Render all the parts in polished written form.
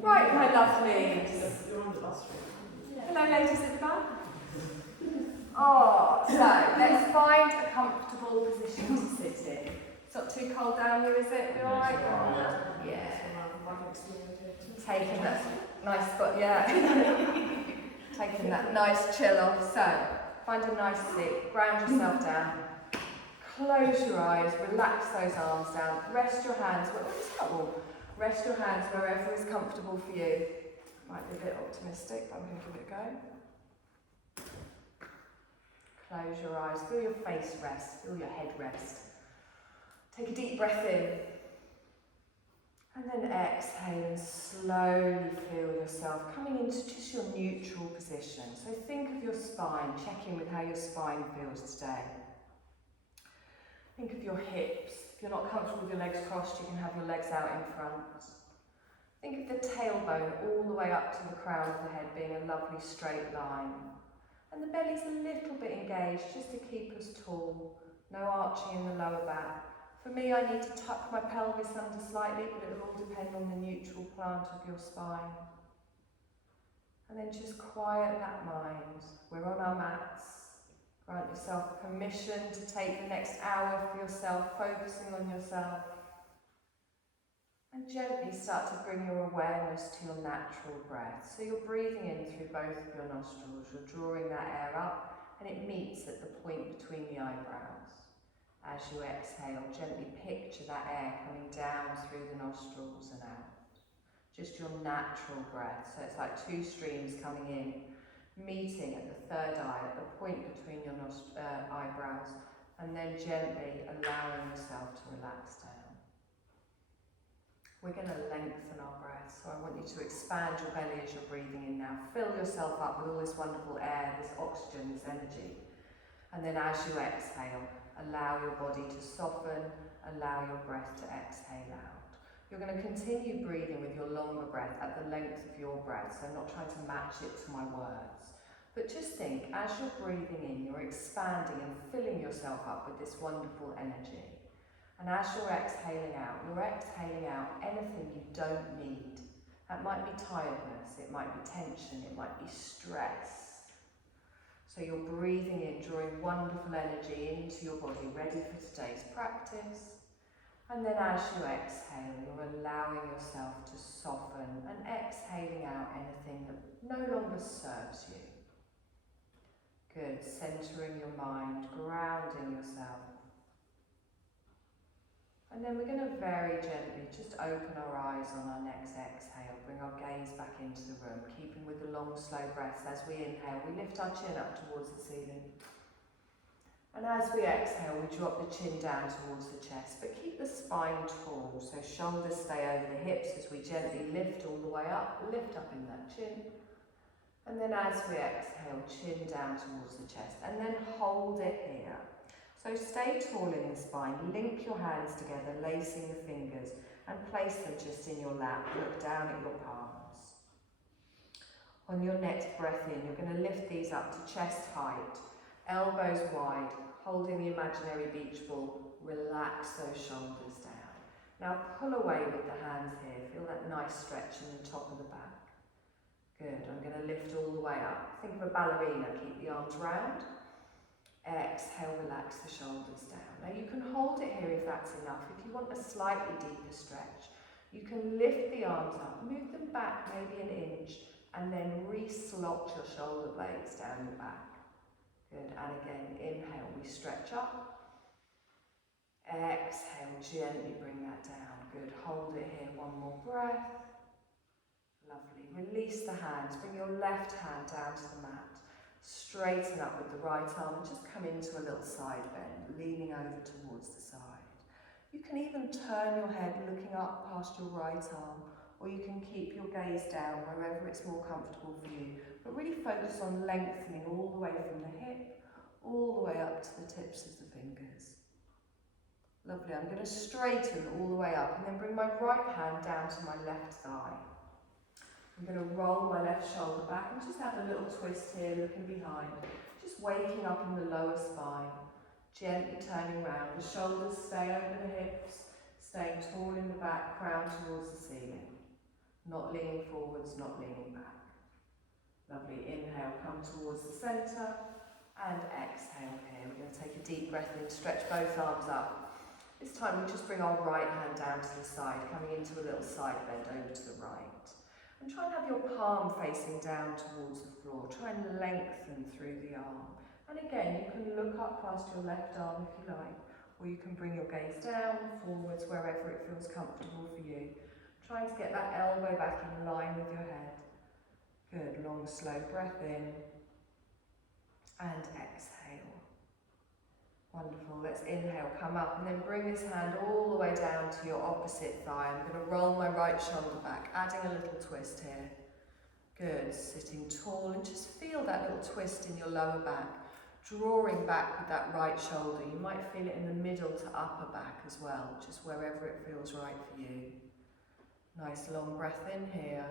Right, my lovelies. Hello, ladies at the back. Oh, so let's find a comfortable position to sit in. It's not too cold down here, is it? You alright? Yeah. Taking that nice spot, yeah. Taking that nice chill off. So, find a nice seat, ground yourself down. Close your eyes, relax those arms down. Rest your hands, rest your hands wherever is comfortable for you. Might be a bit optimistic, but I'm going to give it a go. Close your eyes, feel your face rest, feel your head rest. Take a deep breath in. And then exhale and slowly feel yourself coming into just your neutral position. So think of your spine, check in with how your spine feels today. Think of your hips. If you're not comfortable with your legs crossed, you can have your legs out in front. Think of the tailbone all the way up to the crown of the head being a lovely straight line. And the belly's a little bit engaged just to keep us tall. No arching in the lower back. For me, I need to tuck my pelvis under slightly, but it will all depend on the neutral plant of your spine. And then just quiet that mind. We're on our mats. Grant yourself permission to take the next hour for yourself, focusing on yourself. And gently start to bring your awareness to your natural breath. So you're breathing in through both of your nostrils. You're drawing that air up, and it meets at the point between the eyebrows. As you exhale, gently picture that air coming down through the nostrils and out. Just your natural breath. So it's like two streams coming in, meeting at the third eye, at the point between your eyebrows, and then gently allowing yourself to relax down. We're going to lengthen our breath, so I want you to expand your belly as you're breathing in now. Fill yourself up with all this wonderful air, this oxygen, this energy. And then as you exhale, allow your body to soften, allow your breath to exhale out. You're going to continue breathing with your longer breath at the length of your breath, so I'm not trying to match it to my words. But just think, as you're breathing in, you're expanding and filling yourself up with this wonderful energy. And as you're exhaling out anything you don't need. That might be tiredness, it might be tension, it might be stress. So you're breathing in, drawing wonderful energy into your body, ready for today's practice. And then as you exhale, you're allowing yourself to soften and exhaling out anything that no longer serves you. Good, centering your mind, grounding yourself. And then we're going to very gently just open our eyes on our next exhale, bring our gaze back into the room, keeping with the long, slow breaths. As we inhale, we lift our chin up towards the ceiling. And as we exhale, we drop the chin down towards the chest, but keep the spine tall, so shoulders stay over the hips as we gently lift all the way up, lift up in that chin. And then as we exhale, chin down towards the chest, and then hold it here. So stay tall in the spine, link your hands together, lacing the fingers, and place them just in your lap. Look down at your palms. On your next breath in, you're going to lift these up to chest height, elbows wide, holding the imaginary beach ball. Relax those shoulders down. Now pull away with the hands here. Feel that nice stretch in the top of the back. Good. I'm going to lift all the way up. Think of a ballerina. Keep the arms round. Exhale, relax the shoulders down. Now you can hold it here if that's enough. If you want a slightly deeper stretch, you can lift the arms up, move them back maybe an inch, and then re-slot your shoulder blades down your back. Good, and again, inhale, we stretch up. Exhale, gently bring that down. Good, hold it here, one more breath. Lovely, release the hands, bring your left hand down to the mat. Straighten up with the right arm and just come into a little side bend, leaning over towards the side. You can even turn your head looking up past your right arm, or you can keep your gaze down wherever it's more comfortable for you, but really focus on lengthening all the way from the hip, all the way up to the tips of the fingers. Lovely, I'm going to straighten all the way up and then bring my right hand down to my left thigh. I'm going to roll my left shoulder back and just have a little twist here, looking behind. Just waking up in the lower spine. Gently turning round. The shoulders stay over the hips, staying tall in the back, crown towards the ceiling. Not leaning forwards, not leaning back. Lovely, inhale, come towards the centre, and exhale here. We're going to take a deep breath in, stretch both arms up. This time we just bring our right hand down to the side, coming into a little side bend over to the right. And try and have your palm facing down towards the floor. Try and lengthen through the arm. And again, you can look up past your left arm if you like, or you can bring your gaze down, forwards, wherever it feels comfortable for you. Trying to get that elbow back in line with your head. Good, long, slow breath in. And exhale. Wonderful, let's inhale, come up, and then bring this hand all the way down to your opposite thigh. I'm going to roll my right shoulder back, adding a little twist here. Good, sitting tall, and just feel that little twist in your lower back, drawing back with that right shoulder. You might feel it in the middle to upper back as well, just wherever it feels right for you. Nice long breath in here,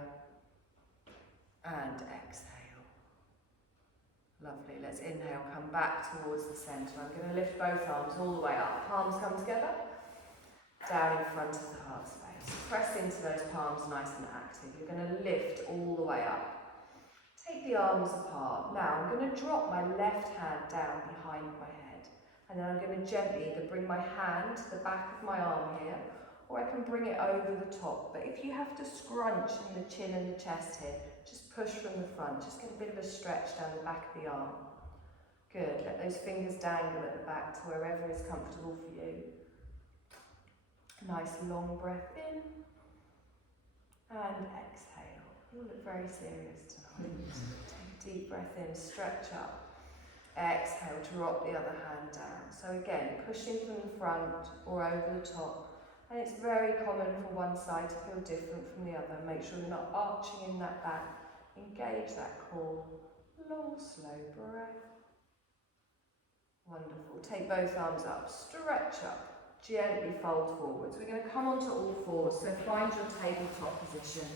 and exhale. Lovely, let's inhale, come back towards the centre. I'm going to lift both arms all the way up. Palms come together, down in front of the heart space. Press into those palms nice and active. You're going to lift all the way up. Take the arms apart. Now I'm going to drop my left hand down behind my head. And then I'm going to gently either bring my hand to the back of my arm here, or I can bring it over the top. But if you have to scrunch in the chin and the chest here, just push from the front. Just get a bit of a stretch down the back of the arm. Good. Let those fingers dangle at the back to wherever is comfortable for you. Nice long breath in. And exhale. You look very serious tonight. Take a deep breath in, stretch up. Exhale, drop the other hand down. So again, pushing from the front or over the top. And it's very common for one side to feel different from the other. Make sure you're not arching in that back. Engage that core. Long, slow breath. Wonderful. Take both arms up. Stretch up. Gently fold forwards. We're going to come onto all fours. So find your tabletop position.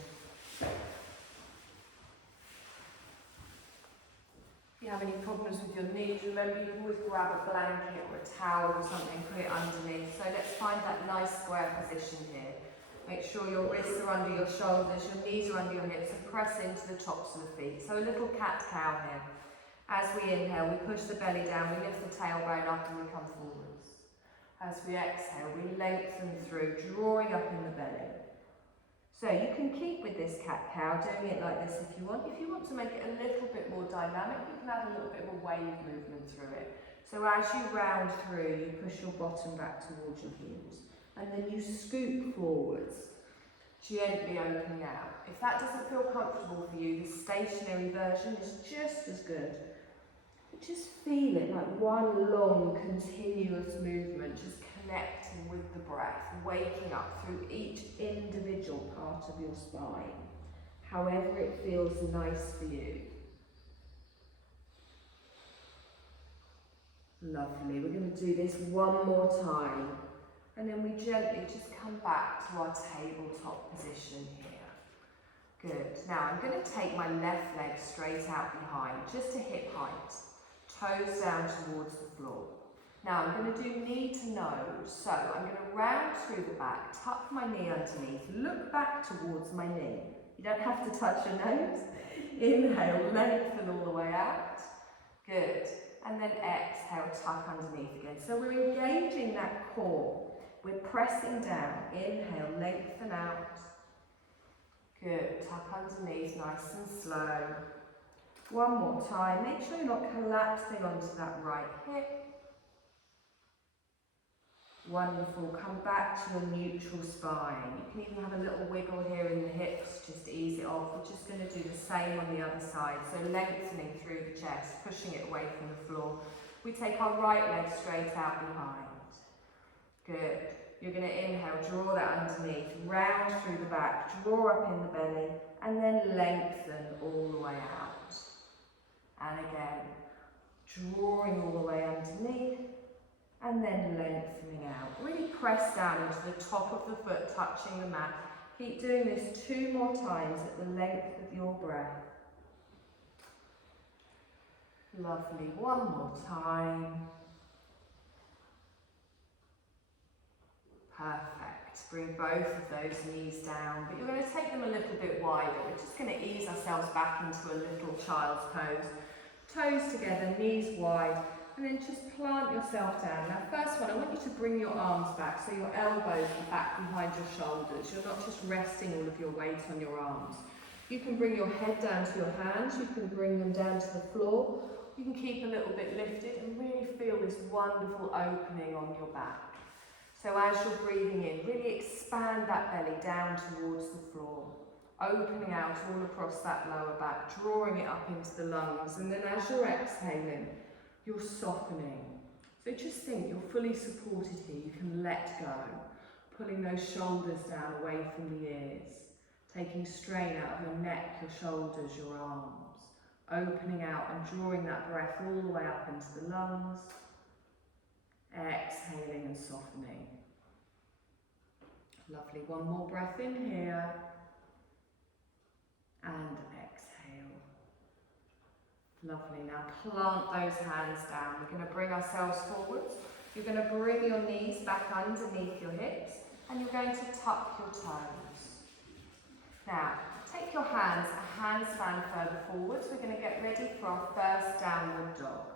If you have any problems with your knees, remember you can always grab a blanket or a towel or something, put it underneath. So let's find that nice square position here. Make sure your wrists are under your shoulders, your knees are under your hips, and press into the tops of the feet. So a little cat-cow here. As we inhale, we push the belly down, we lift the tailbone up and we come forwards. As we exhale, we lengthen through, drawing up in the belly. So you can keep with this cat-cow, doing it like this if you want. If you want to make it a little bit more dynamic, you can add a little bit of a wave movement through it. So as you round through, you push your bottom back towards your heels. And then you scoop forwards, gently opening out. If that doesn't feel comfortable for you, the stationary version is just as good. But just feel it like one long, continuous movement, just connecting with the breath, waking up through each individual part of your spine, however it feels nice for you. Lovely, we're going to do this one more time, and then we gently just come back to our tabletop position here. Good, now I'm going to take my left leg straight out behind, just to hip height, toes down towards the floor. Now I'm going to do knee to nose, so I'm going to round through the back, tuck my knee underneath, look back towards my knee. You don't have to touch your nose. Inhale, lengthen all the way out. Good. And then exhale, tuck underneath again. So we're engaging that core. We're pressing down. Inhale, lengthen out. Good. Tuck underneath, nice and slow. One more time. Make sure you're not collapsing onto that right hip. Wonderful, come back to a neutral spine. You can even have a little wiggle here in the hips, just to ease it off. We're just going to do the same on the other side. So lengthening through the chest, pushing it away from the floor. We take our right leg straight out behind. Good. You're going to inhale, draw that underneath, round through the back, draw up in the belly, and then lengthen all the way out. And again, drawing all the way underneath, and then lengthening out. Really press down into the top of the foot, touching the mat. Keep doing this 2 more times at the length of your breath. Lovely, one more time. Perfect. Bring both of those knees down, but you're going to take them a little bit wider. We're just going to ease ourselves back into a little child's pose. Toes together, knees wide, and then just plant yourself down. Now first one, I want you to bring your arms back so your elbows are back behind your shoulders. You're not just resting all of your weight on your arms. You can bring your head down to your hands, you can bring them down to the floor, you can keep a little bit lifted and really feel this wonderful opening on your back. So as you're breathing in, really expand that belly down towards the floor, opening out all across that lower back, drawing it up into the lungs, and then as you're exhaling, you're softening. So just think you're fully supported here, you can let go, pulling those shoulders down away from the ears, taking strain out of your neck, your shoulders, your arms, opening out and drawing that breath all the way up into the lungs, exhaling and softening. Lovely, one more breath in here, and exhale. Lovely, now plant those hands down. We're going to bring ourselves forwards. You're going to bring your knees back underneath your hips, and you're going to tuck your toes. Now, take your hands a handstand further forwards. We're going to get ready for our first downward dog.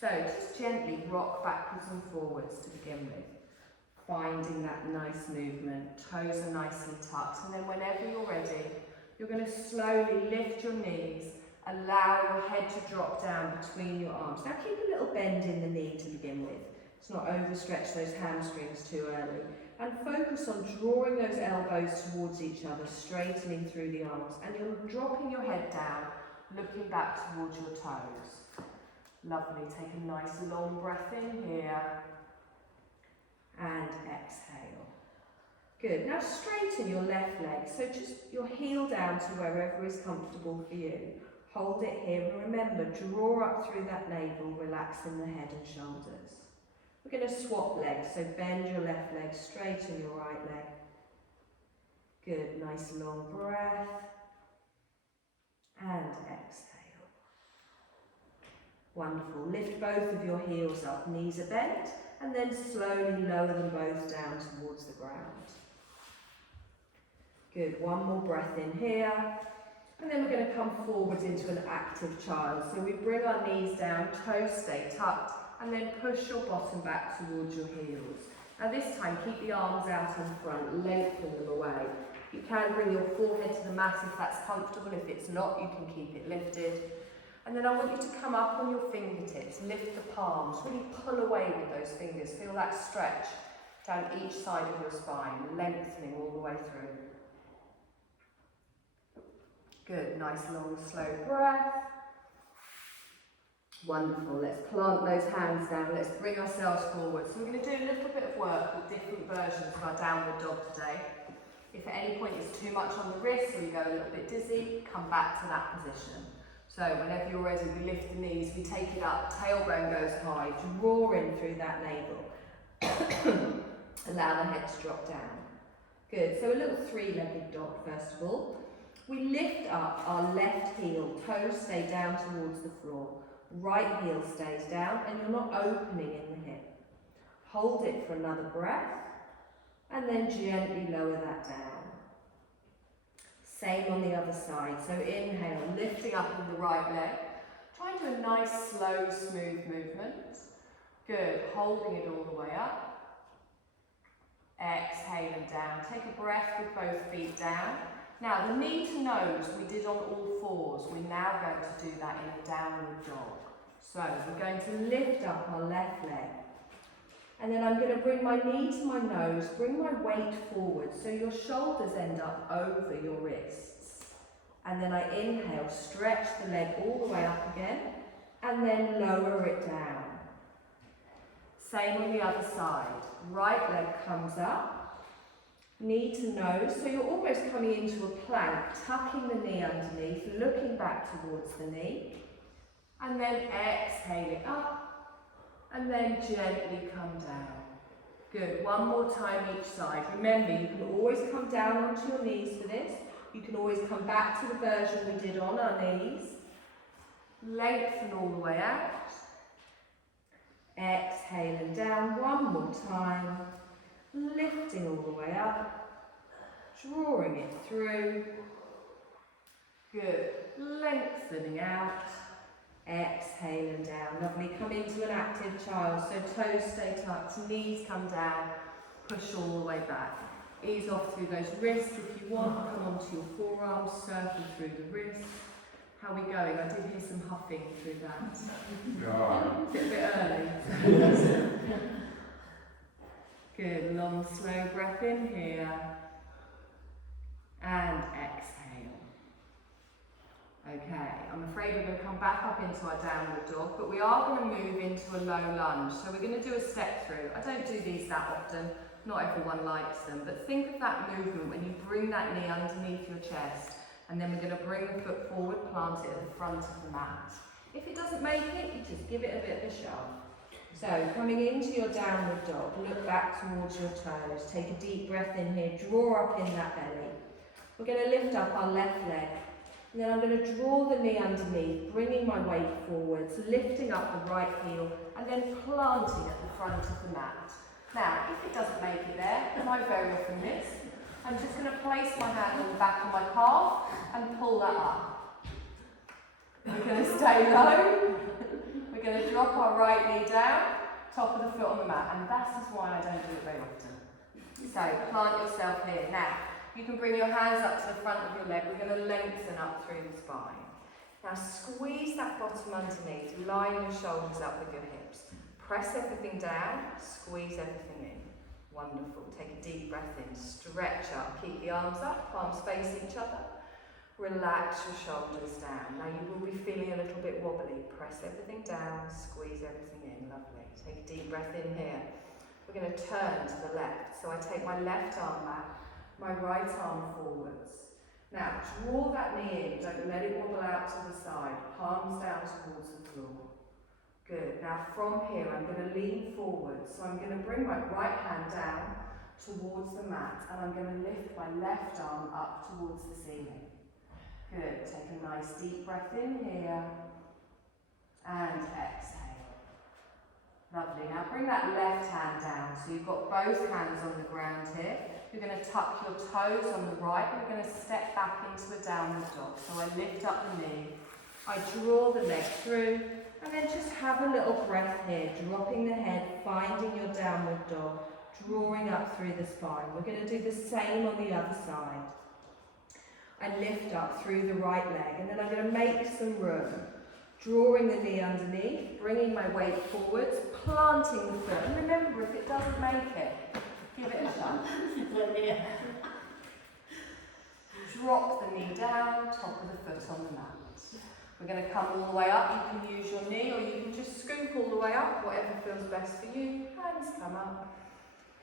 So just gently rock backwards and forwards to begin with. Finding that nice movement, toes are nicely tucked, and then whenever you're ready, you're going to slowly lift your knees, allow your head to drop down between your arms. Now keep a little bend in the knee to begin with. Let's not overstretch those hamstrings too early. And focus on drawing those elbows towards each other, straightening through the arms, and you're dropping your head down, looking back towards your toes. Lovely, take a nice long breath in here, and exhale. Good, now straighten your left leg, so just your heel down to wherever is comfortable for you. Hold it here, and remember, draw up through that navel, relaxing the head and shoulders. We're going to swap legs, so bend your left leg, straighten your right leg. Good, nice long breath. And exhale. Wonderful, lift both of your heels up, knees are bent, and then slowly lower them both down towards the ground. Good, one more breath in here. And then we're going to come forwards into an active child. So we bring our knees down, toes stay tucked, and then push your bottom back towards your heels. Now this time, keep the arms out in front, lengthen them away. You can bring your forehead to the mat if that's comfortable. If it's not, you can keep it lifted. And then I want you to come up on your fingertips, lift the palms, really pull away with those fingers. Feel that stretch down each side of your spine, lengthening all the way through. Good, nice long slow breath. Wonderful, let's plant those hands down, let's bring ourselves forward. So we're going to do a little bit of work with different versions of our downward dog today. If at any point it's too much on the wrist or you go a little bit dizzy, come back to that position. So whenever you're ready, we lift the knees, we take it up, tailbone goes high, draw in through that navel. Allow the head to drop down. Good, so a little three-legged dog first of all. We lift up our left heel, toes stay down towards the floor. Right heel stays down and you're not opening in the hip. Hold it for another breath and then gently lower that down. Same on the other side. So inhale, lifting up in the right leg. Try and do a nice, slow, smooth movement. Good, holding it all the way up. Exhaling down. Take a breath with both feet down. Now, the knee to nose we did on all fours. We're now going to do that in a downward dog. So we're going to lift up our left leg. And then I'm going to bring my knee to my nose, bring my weight forward so your shoulders end up over your wrists. And then I inhale, stretch the leg all the way up again, and then lower it down. Same on the other side. Right leg comes up. Knee to nose, so you're almost coming into a plank, tucking the knee underneath, looking back towards the knee, and then exhale it up, and then gently come down. Good, one more time each side. Remember, you can always come down onto your knees for this. You can always come back to the version we did on our knees. Lengthen all the way out. Exhale and down one more time. lifting all the way up, drawing it through. Good. Lengthening out. Exhaling down. Lovely. Come into an active child. So toes stay tucked, knees come down, push all the way back. Ease off through those wrists if you want. Come onto your forearms, circle through the wrists. How are we going? I did hear some huffing through that. A bit early. Good. Long, slow breath in here. And exhale. Okay, I'm afraid we're going to come back up into our downward dog, but we are going to move into a low lunge. So we're going to do a step through. I don't do these that often, not everyone likes them, but think of that movement when you bring that knee underneath your chest, and then we're going to bring the foot forward, plant it at the front of the mat. If it doesn't make it, you just give it a bit of a shove. So coming into your downward dog, look back towards your toes, take a deep breath in here, draw up in that belly. We're going to lift up our left leg. And then I'm going to draw the knee underneath, bringing my weight forwards, lifting up the right heel, and then planting at the front of the mat. Now, if it doesn't make it there, and I very often miss, I'm just going to place my hand on the back of my calf and pull that up. We're going to stay low. We're going to drop our right knee down, top of the foot on the mat, and that is why I don't do it very often. So, plant yourself here. Now, you can bring your hands up to the front of your leg. We're going to lengthen up through the spine. Now squeeze that bottom underneath. Line your shoulders up with your hips. Press everything down. Squeeze everything in. Wonderful. Take a deep breath in. Stretch up. Keep the arms up. Palms face each other. Relax your shoulders down. Now you will be feeling a little bit wobbly. Press everything down. Squeeze everything in. Lovely. Take a deep breath in here. We're going to turn to the left. So I take my left arm back. My right arm forwards. Now draw that knee in, don't let it wobble out to the side, palms down towards the floor. Good, now from here I'm going to lean forward, so I'm going to bring my right hand down towards the mat and I'm going to lift my left arm up towards the ceiling. Good, take a nice deep breath in here and exhale. Lovely, now bring that left hand down, so you've got both hands on the ground here. You're going to tuck your toes on the right. We're going to step back into a downward dog. So I lift up the knee, I draw the leg through, and then just have a little breath here, dropping the head, finding your downward dog, drawing up through the spine. We're going to do the same on the other side. I lift up through the right leg, and then I'm going to make some room, drawing the knee underneath, bringing my weight forwards, planting the foot. And remember, if it doesn't make it, give it a shove. Drop the knee down, top of the foot on the mat. We're going to come all the way up. You can use your knee or you can just scoop all the way up, whatever feels best for you. Hands come up.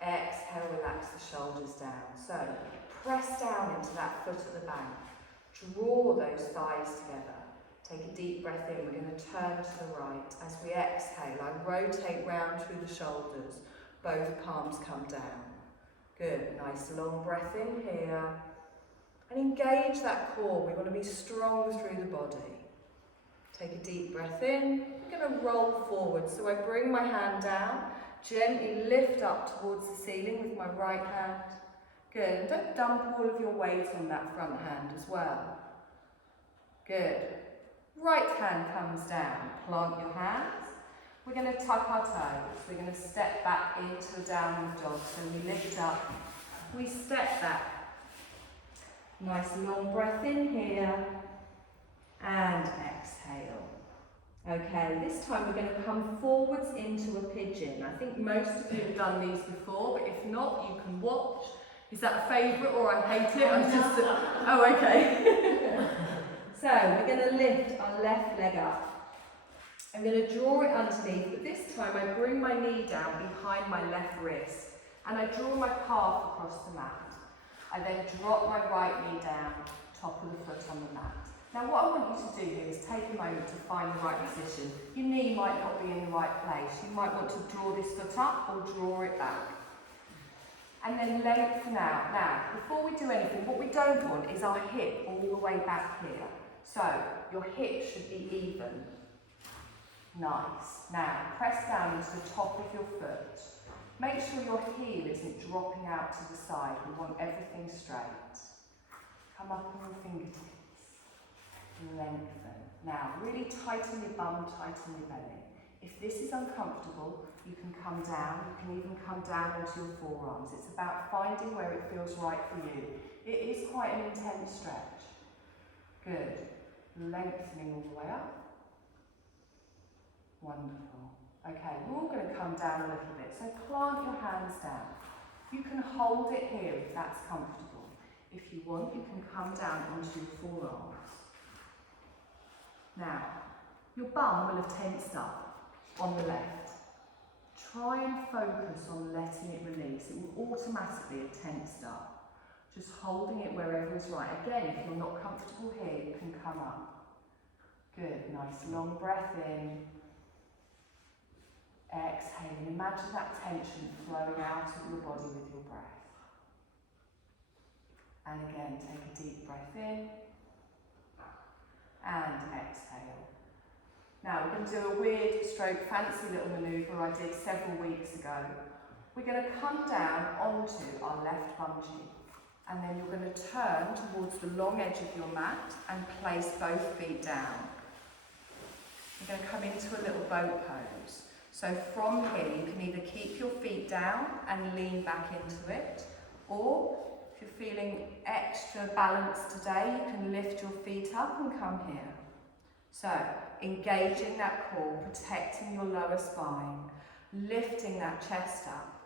Exhale, relax the shoulders down. So, press down into that foot at the back. Draw those thighs together. Take a deep breath in. We're going to turn to the right. As we exhale, I rotate round through the shoulders. Both palms come down. Good, nice long breath in here. And engage that core. We want to be strong through the body. Take a deep breath in. We're going to roll forward. So I bring my hand down, gently lift up towards the ceiling with my right hand. Good, and don't dump all of your weight on that front hand as well. Good. Right hand comes down. Plant your hands. We're going to tuck our toes. We're going to step back into a downward dog. So we lift up, we step back. Nice long breath in here and exhale. Okay, this time we're going to come forwards into a pigeon. I think most of you have done these before, but if not, you can watch. Is that a favourite or I hate it? I'm just oh, okay. So we're going to lift our left leg up. I'm going to draw it underneath, but this time I bring my knee down behind my left wrist and I draw my calf across the mat. I then drop my right knee down, top of the foot on the mat. Now what I want you to do here is take a moment to find the right position. Your knee might not be in the right place. You might want to draw this foot up or draw it back. And then lengthen out. Now, before we do anything, what we don't want is our hip all the way back here. So, your hip should be even. Nice. Now, press down into the top of your foot. Make sure your heel isn't dropping out to the side. We want everything straight. Come up on your fingertips. Lengthen. Now, really tighten your bum, tighten your belly. If this is uncomfortable, you can come down. You can even come down onto your forearms. It's about finding where it feels right for you. It is quite an intense stretch. Good. Lengthening all the way up. Wonderful. Okay, we're all going to come down a little bit. So plant your hands down. You can hold it here if that's comfortable. If you want, you can come down onto your forearms. Now, your bum will have tensed up on the left. Try and focus on letting it release. It will automatically have tensed up. Just holding it wherever is right. Again, if you're not comfortable here, you can come up. Good, nice long breath in. Exhale, and imagine that tension flowing out of your body with your breath. And again, take a deep breath in. And exhale. Now we're going to do a weird stroke fancy little manoeuvre I did several weeks ago. We're going to come down onto our left bum cheek, and then you're going to turn towards the long edge of your mat and place both feet down. You're going to come into a little boat pose. So from here you can either keep your feet down and lean back into it, or if you're feeling extra balanced today, you can lift your feet up and come here. So, engaging that core, protecting your lower spine, lifting that chest up.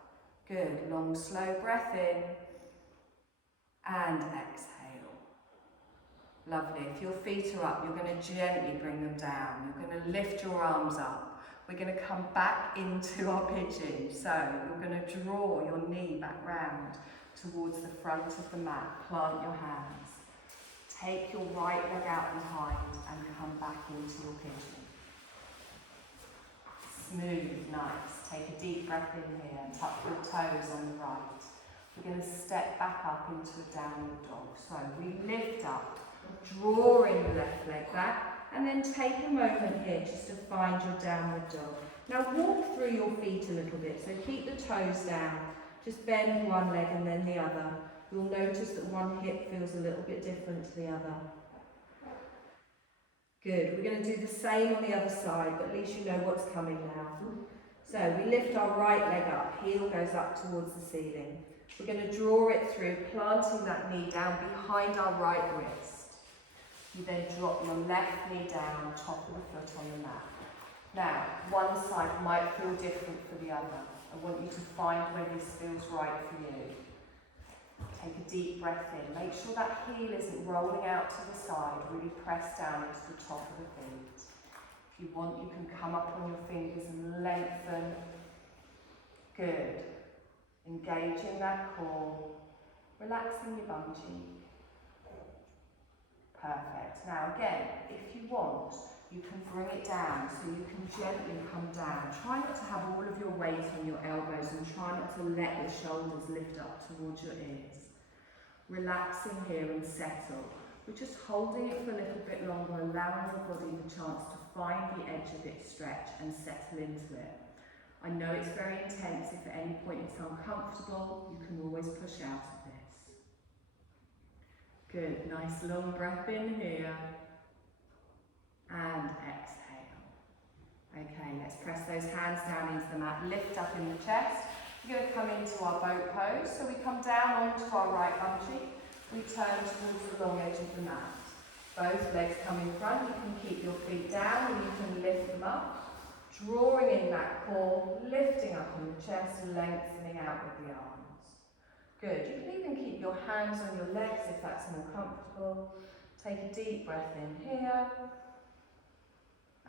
Good, long slow breath in and exhale. Lovely, if your feet are up, you're going to gently bring them down. You're going to lift your arms up. We're going to come back into our pigeon. So, you're going to draw your knee back round towards the front of the mat. Plant your hands. Take your right leg out behind and come back into your pigeon. Smooth, nice. Take a deep breath in here and tuck your toes on the right. We're going to step back up into a downward dog. So we lift up, drawing the left leg back, and then take a moment here just to find your downward dog. Now walk through your feet a little bit, so keep the toes down. Just bend one leg and then the other. You'll notice that one hip feels a little bit different to the other. Good, we're going to do the same on the other side, but at least you know what's coming now. So we lift our right leg up, heel goes up towards the ceiling. We're going to draw it through, planting that knee down behind our right wrist. You then drop your left knee down, top of the foot on the mat. Now, one side might feel different for the other. I want you to find where this feels right for you. Take a deep breath in. Make sure that heel isn't rolling out to the side. Really press down into the top of the feet. If you want, you can come up on your fingers and lengthen. Good. Engaging that core. Relaxing your bum cheek. Perfect. Now again, if you want, you can bring it down, so you can gently come down. Try not to have all of your weight on your elbows and try not to let your shoulders lift up towards your ears. Relaxing here and settle. We're just holding it for a little bit longer, allowing your body the chance to find the edge of its stretch and settle into it. I know it's very intense. If at any point it's uncomfortable, you can always push out of this. Good, nice long breath in here. And exhale. Okay, let's press those hands down into the mat, lift up in the chest. We're going to come into our boat pose. So we come down onto our right bum cheek. We turn towards the long edge of the mat. Both legs come in front. You can keep your feet down and you can lift them up. Drawing in that core, lifting up in the chest, lengthening out with the arms. Good. You can even keep your hands on your legs if that's more comfortable. Take a deep breath in here.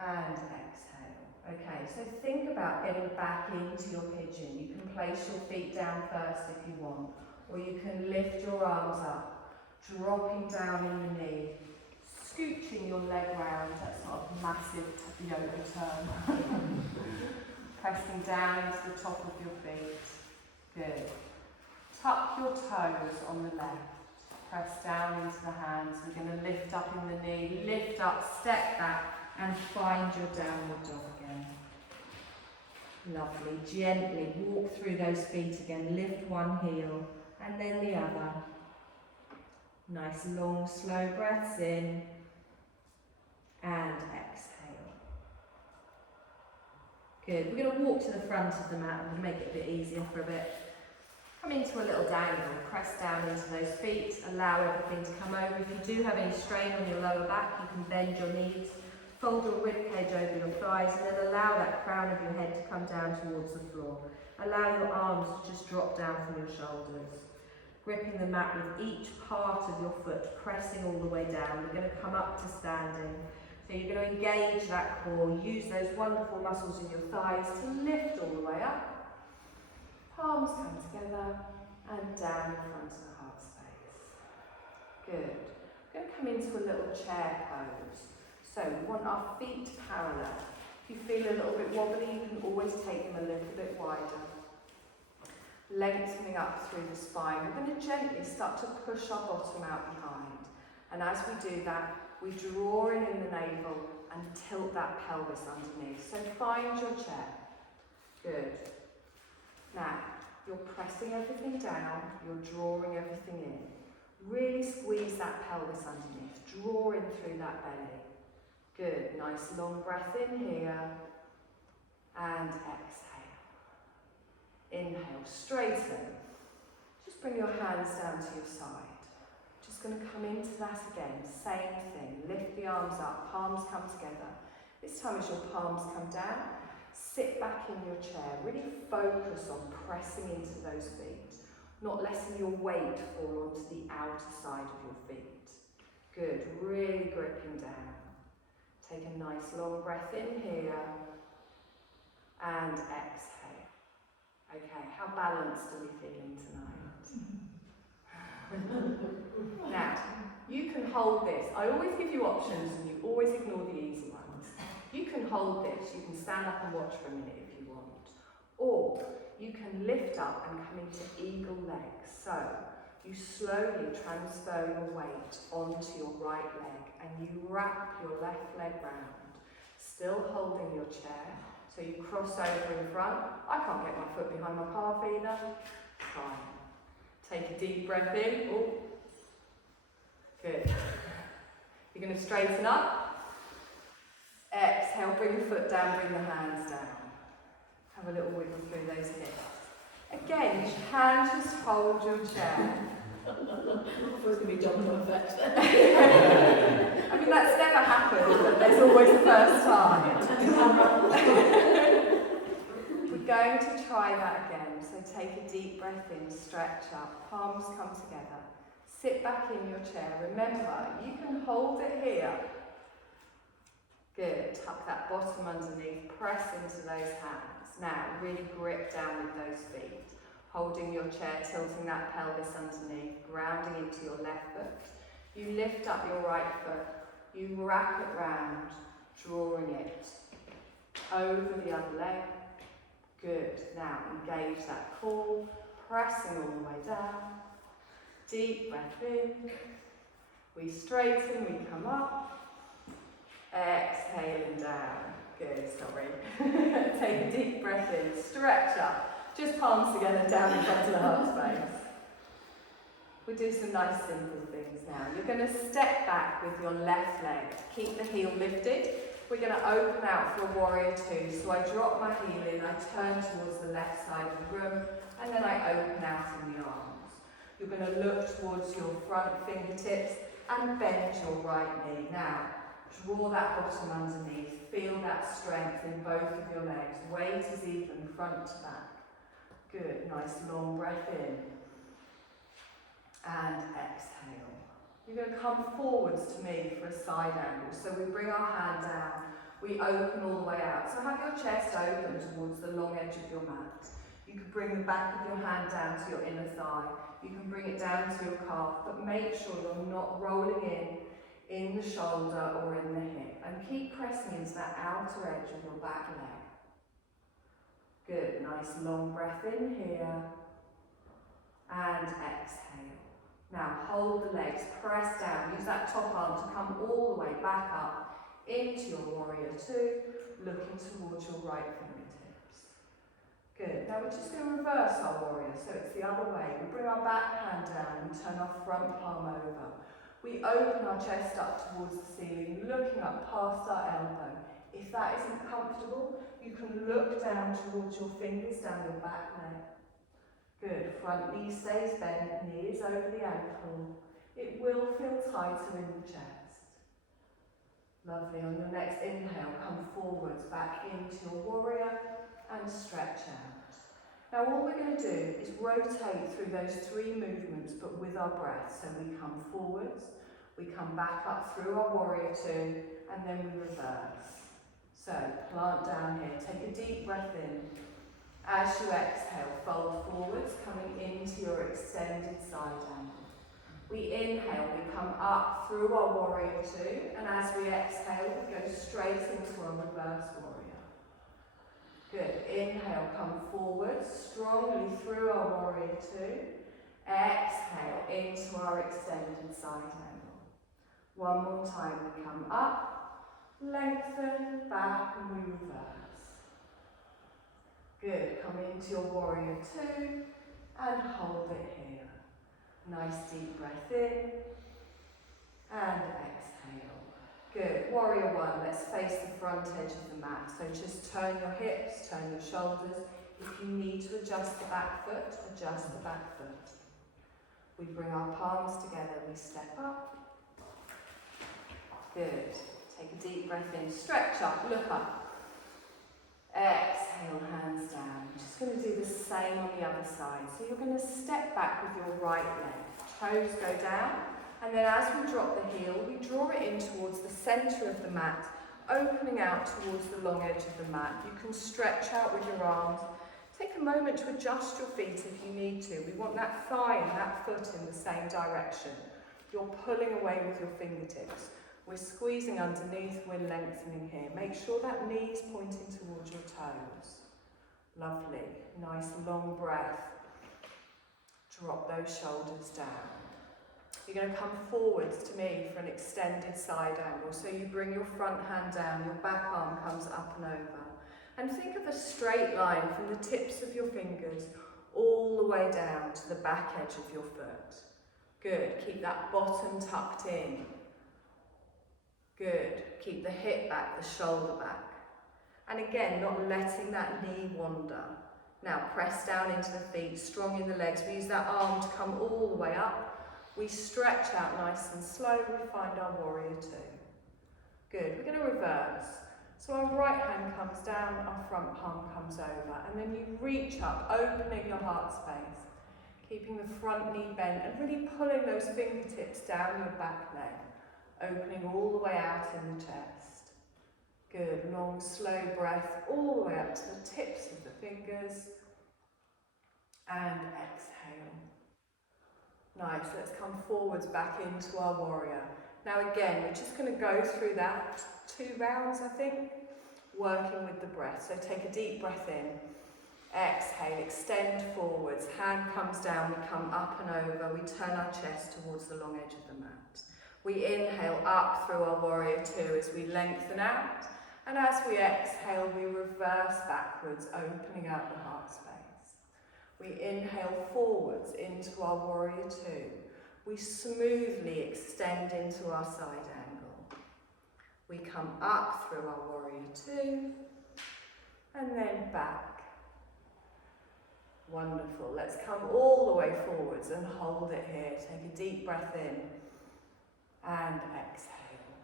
And exhale. Okay, so think about getting back into your pigeon. You can place your feet down first if you want, or you can lift your arms up, dropping down in the knee, scooching your leg round. That's not a massive yoga turn. Pressing down into the top of your feet. Good. Tuck your toes on the left. Press down into the hands. We're going to lift up in the knee, lift up, step back, and find your downward dog again. Lovely. Gently walk through those feet again. Lift one heel and then the other. Nice long slow breaths in and exhale. Good. We're going to walk to the front of the mat and make it a bit easier for a bit. Come into a little down dog. Press down into those feet. Allow everything to come over. If you do have any strain on your lower back, you can bend your knees. Fold your ribcage over your thighs and then allow that crown of your head to come down towards the floor. Allow your arms to just drop down from your shoulders. Gripping the mat with each part of your foot, pressing all the way down. We're going to come up to standing. So you're going to engage that core, use those wonderful muscles in your thighs to lift all the way up. Palms come together and down in front of the heart space. Good. We're going to come into a little chair pose. So we want our feet parallel. If you feel a little bit wobbly, you can always take them a little bit wider. Lengthening up through the spine. We're going to gently start to push our bottom out behind. And as we do that, we draw in the navel and tilt that pelvis underneath. So find your chair. Good. Now, you're pressing everything down, you're drawing everything in. Really squeeze that pelvis underneath. Draw in through that belly. Good, nice long breath in here and exhale. Inhale, straighten. Just bring your hands down to your side. Just going to come into that again, same thing. Lift the arms up, palms come together. This time as your palms come down, sit back in your chair. Really focus on pressing into those feet, not letting your weight fall onto the outer side of your feet. Good, really gripping down. Take a nice long breath in here and exhale. Okay, how balanced are we feeling tonight? Now, you can hold this. I always give you options and you always ignore the easy ones. You can hold this, you can stand up and watch for a minute if you want. Or you can lift up and come into eagle legs. So, you slowly transfer your weight onto your right leg and you wrap your left leg round, still holding your chair. So you cross over in front. I can't get my foot behind my calf either. Fine. Take a deep breath in. Oh. Good. You're going to straighten up. Exhale, bring the foot down, bring the hands down. Have a little wiggle through those hips. Again, you can just hold your chair. I thought it was going to be domino effect. I mean, that's never happened, but there's always a first time. We're going to try that again. So take a deep breath in, stretch up, palms come together. Sit back in your chair. Remember, you can hold it here. Good. Tuck that bottom underneath, press into those hands. Now, really grip down with those feet. Holding your chair, tilting that pelvis underneath, grounding into your left foot. You lift up your right foot, you wrap it round, drawing it over the other leg. Good. Now engage that core, pressing all the way down. Deep breath in. We straighten, we come up. Exhaling down. Good, sorry. Take a deep breath in, stretch up. Just palms together down in front of the heart space. We'll do some nice simple things now. You're going to step back with your left leg. Keep the heel lifted. We're going to open out for a warrior two. So I drop my heel in, I turn towards the left side of the room, and then I open out in the arms. You're going to look towards your front fingertips and bend your right knee. Now, draw that bottom underneath. Feel that strength in both of your legs. Weight is even front to back. Good, nice long breath in and exhale. You're going to come forwards to me for a side angle. So we bring our hand down, we open all the way out. So have your chest open towards the long edge of your mat. You can bring the back of your hand down to your inner thigh. You can bring it down to your calf, but make sure you're not rolling in the shoulder or in the hip. And keep pressing into that outer edge of your back leg. Good, nice long breath in here and exhale. Now hold the legs, press down, use that top arm to come all the way back up into your warrior two, looking towards your right fingertips. Good. Now we're just going to reverse our warrior, so it's the other way. We bring our back hand down, we turn our front palm over. We open our chest up towards the ceiling, looking up past our elbow. If that isn't comfortable, you can look down towards your fingers down your back leg. Good. Front knee stays bent, knee is over the ankle. It will feel tighter in the chest. Lovely. On your next inhale, come forwards, back into your warrior and stretch out. Now all we're going to do is rotate through those 3 movements, but with our breath. So we come forwards, we come back up through our warrior 2, and then we reverse. So plant down here, take a deep breath in. As you exhale, fold forwards, coming into your extended side angle. We inhale, we come up through our warrior 2, and as we exhale, we go straight into our reverse warrior. Good. Inhale, come forward, strongly through our warrior 2. Exhale into our extended side angle. One more time, we come up, lengthen, back, and we reverse. Good. Come into your warrior 2 and hold it here. Nice deep breath in and exhale. Good. Warrior 1, let's face the front edge of the mat. So just turn your hips, turn your shoulders. If you need to adjust the back foot, adjust the back foot. We bring our palms together, we step up. Good. Take a deep breath in, stretch up, look up. Exhale, hands down. Just going to do the same on the other side. So you're going to step back with your right leg. Toes go down. And then as we drop the heel, we draw it in towards the centre of the mat, opening out towards the long edge of the mat. You can stretch out with your arms. Take a moment to adjust your feet if you need to. We want that thigh and that foot in the same direction. You're pulling away with your fingertips. We're squeezing underneath, we're lengthening here. Make sure that knee's pointing towards your toes. Lovely. Nice long breath. Drop those shoulders down. You're going to come forwards to me for an extended side angle. So you bring your front hand down, your back arm comes up and over. And think of a straight line from the tips of your fingers all the way down to the back edge of your foot. Good. Keep that bottom tucked in. Good. Keep the hip back, the shoulder back. And again, not letting that knee wander. Now press down into the feet, strong in the legs. We use that arm to come all the way up. We stretch out nice and slow, we find our warrior 2. Good, we're going to reverse. So our right hand comes down, our front palm comes over, and then you reach up, opening your heart space, keeping the front knee bent and really pulling those fingertips down your back leg, opening all the way out in the chest. Good, long, slow breath all the way up to the tips of the fingers, and exhale. Nice, let's come forwards back into our warrior. Now again, we're just going to go through that 2 rounds, I think, working with the breath. So take a deep breath in, exhale, extend forwards, hand comes down, we come up and over, we turn our chest towards the long edge of the mat. We inhale up through our warrior 2 as we lengthen out, and as we exhale, we reverse backwards, opening out the heart space. We inhale forwards into our warrior 2. We smoothly extend into our side angle. We come up through our warrior 2 and then back. Wonderful. Let's come all the way forwards and hold it here. Take a deep breath in and exhale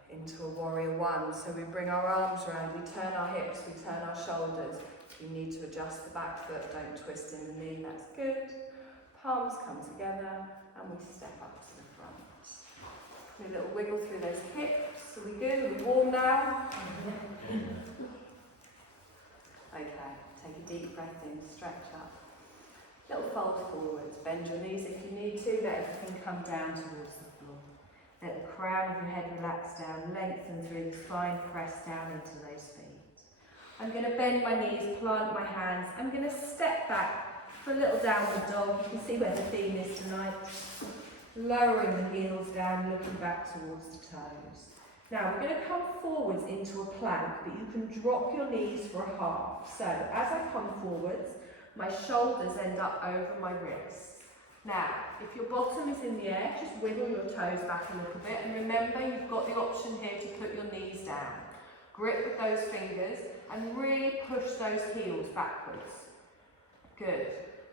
into a warrior 1. So we bring our arms around, we turn our hips, we turn our shoulders. You need to adjust the back foot, don't twist in the knee, that's good. Palms come together and we step up to the front. Do a little wiggle through those hips. Are we good? Are we warm now? Okay, take a deep breath in, stretch up. Little fold forwards, bend your knees if you need to, let everything come down towards the floor. Let the crown of your head relax down, lengthen through the spine, press down into those feet. I'm going to bend my knees, plant my hands. I'm going to step back for a little downward dog. You can see where the theme is tonight. Lowering the heels down, looking back towards the toes. Now we're going to come forwards into a plank, but you can drop your knees for a half. So as I come forwards, My shoulders end up over my wrists. Now, if your bottom is in the air, just wiggle your toes back a little bit, and remember you've got the option here to put your knees down. Grip with those fingers and really push those heels backwards. Good.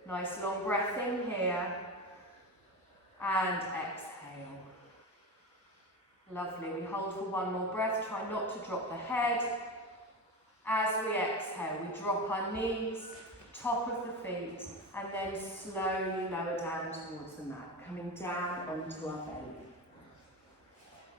Nice long breath in here and exhale. Lovely. We hold for one more breath. Try not to drop the head. As we exhale, we drop our knees, top of the feet, and then slowly lower down towards the mat, coming down onto our belly.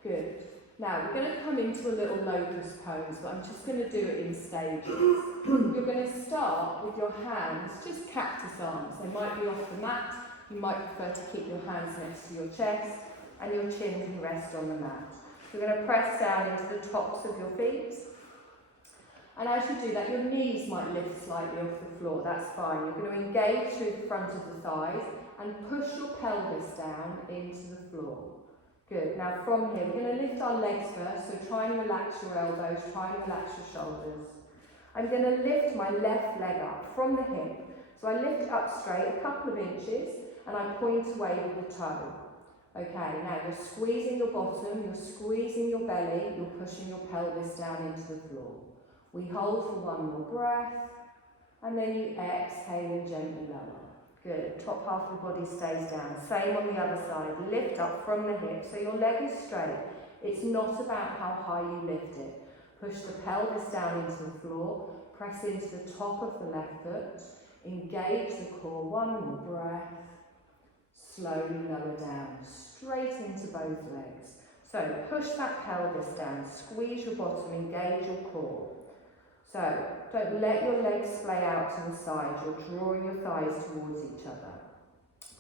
Good. Now we're going to come into a little locust pose, but I'm just going to do it in stages. You're going to start with your hands, just cactus arms. They might be off the mat. You might prefer to keep your hands next to your chest, and your chin can rest on the mat. You're going to press down into the tops of your feet. And as you do that, your knees might lift slightly off the floor. That's fine. You're going to engage through the front of the thighs and push your pelvis down into the floor. Good. Now from here, we're going to lift our legs first. So try and relax your elbows, try and relax your shoulders. I'm going to lift my left leg up from the hip. So I lift it up straight a couple of inches and I point away with the toe. Okay, now you're squeezing your bottom, you're squeezing your belly, you're pushing your pelvis down into the floor. We hold for one more breath, and then you exhale and gently lower. Good, top half of the body stays down. Same on the other side, lift up from the hip, so your leg is straight. It's not about how high you lift it. Push the pelvis down into the floor, press into the top of the left foot, engage the core, one more breath. Slowly lower down, straight into both legs. So push that pelvis down, squeeze your bottom, engage your core. So don't let your legs splay out to the side, you're drawing your thighs towards each other.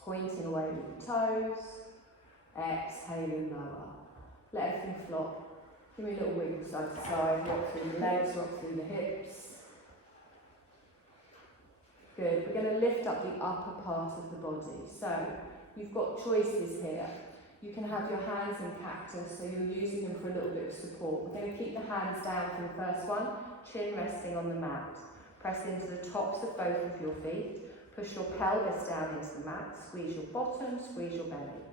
Pointing away with the toes, exhaling lower. Let everything flop. Give me a little wiggle side to side, rock through the legs, rock through the hips. Good, we're going to lift up the upper part of the body. So you've got choices here. You can have your hands in cactus, so you're using them for a little bit of support. We're going to keep the hands down for the first one, chin resting on the mat. Press into the tops of both of your feet. Push your pelvis down into the mat. Squeeze your bottom, squeeze your belly.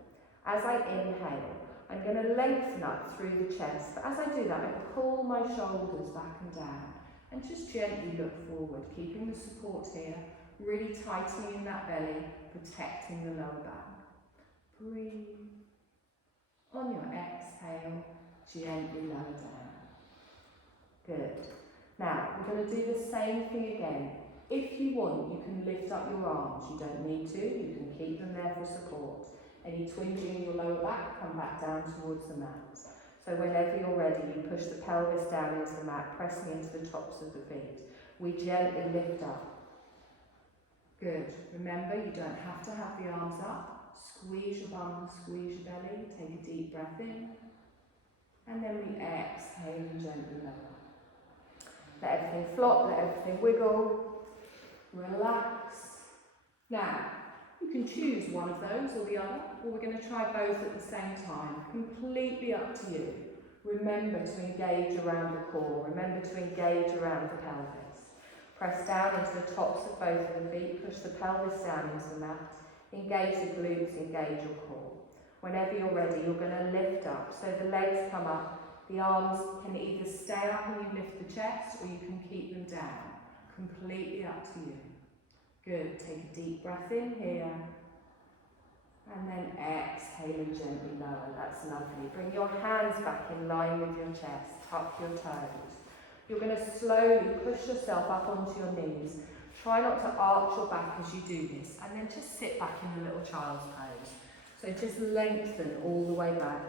As I inhale, I'm going to lengthen up through the chest. But as I do that, I pull my shoulders back and down. And just gently look forward, keeping the support here. Really tightening that belly, protecting the lower back. Breathe. On your exhale, gently lower down. Good. Now, we're going to do the same thing again. If you want, you can lift up your arms. You don't need to. You can keep them there for support. Any twinging in your lower back, come back down towards the mat. So whenever you're ready, you push the pelvis down into the mat, pressing into the tops of the feet. We gently lift up. Good. Remember, you don't have to have the arms up. Squeeze your bum, squeeze your belly. Take a deep breath in. And then we exhale and gently lower. Let everything flop, let everything wiggle. Relax. Now, you can choose one of those or the other, or we're going to try both at the same time. Completely up to you. Remember to engage around the core. Remember to engage around the pelvis. Press down into the tops of both of the feet. Push the pelvis down into the mat. Engage the glutes, engage your core. Whenever you're ready, you're going to lift up. So the legs come up. The arms can either stay up and you lift the chest, or you can keep them down. Completely up to you. Good. Take a deep breath in here. And then exhale and gently lower. That's lovely. Bring your hands back in line with your chest. Tuck your toes. You're going to slowly push yourself up onto your knees. Try not to arch your back as you do this. And then just sit back in a little child's pose. So just lengthen all the way back.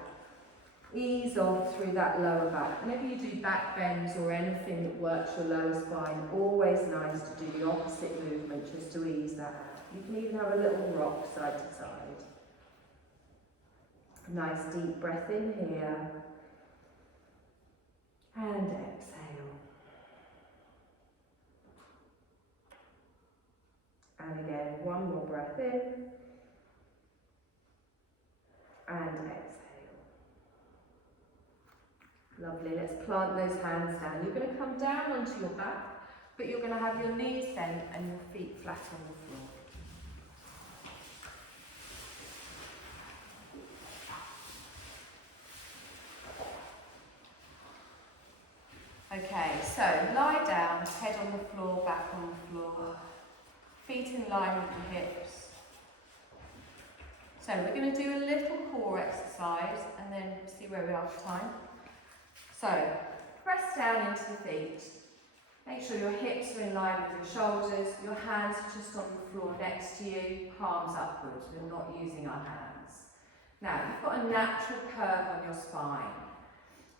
Ease off through that lower back. Whenever you do back bends or anything that works your lower spine, always nice to do the opposite movement just to ease that out. You can even have a little rock side to side. Nice deep breath in here. And exhale. And again, one more breath in. And exhale. Lovely, let's plant those hands down. You're going to come down onto your back. but you're going to have your knees bent and your feet flat on the floor. Okay, so lie down, head on the floor, back on the floor, feet in line with the hips. So we're going to do a little core exercise and then see where we are for time. So press down into the feet. Make sure your hips are in line with your shoulders, your hands are just on the floor next to you, palms upwards. We're not using our hands. Now you've got a natural curve on your spine.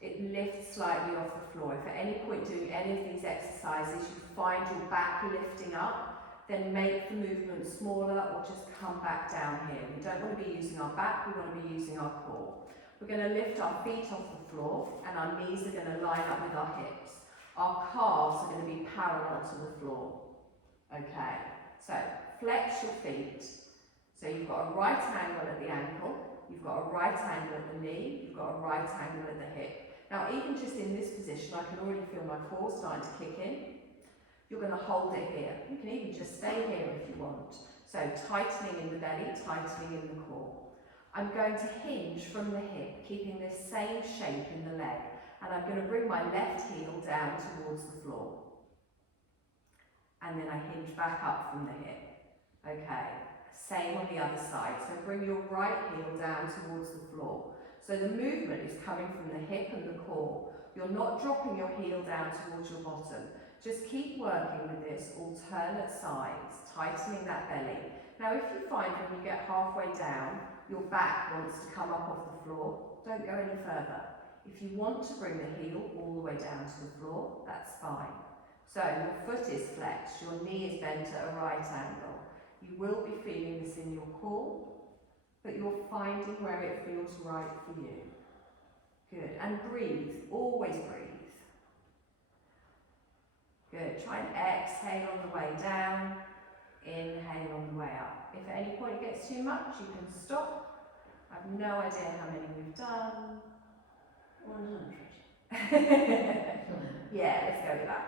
It lifts slightly off the floor. If at any point doing any of these exercises you find your back lifting up, then make the movement smaller or just come back down here. We don't want to be using our back, we want to be using our core. We're going to lift our feet off the floor and our knees are going to line up with our hips. Our calves are going to be parallel to the floor. Okay, so flex your feet. So you've got a right angle at the ankle, you've got a right angle at the knee, you've got a right angle at the hip. Now even just in this position, I can already feel my core starting to kick in. You're going to hold it here. You can even just stay here if you want. So tightening in the belly, tightening in the core. I'm going to hinge from the hip, keeping this same shape in the leg. And I'm going to bring my left heel down towards the floor. And then I hinge back up from the hip. Okay, same on the other side. So bring your right heel down towards the floor. So the movement is coming from the hip and the core. You're not dropping your heel down towards your bottom. Just keep working with this alternate sides, tightening that belly. Now if you find when you get halfway down, your back wants to come up off the floor, don't go any further. If you want to bring the heel all the way down to the floor, that's fine. So your foot is flexed, your knee is bent at a right angle. You will be feeling this in your core, but you're finding where it feels right for you. Good, and breathe, always breathe. Good, try and exhale on the way down, inhale on the way up. If at any point it gets too much, you can stop. I've no idea how many we've done. 100. Yeah, let's go with that.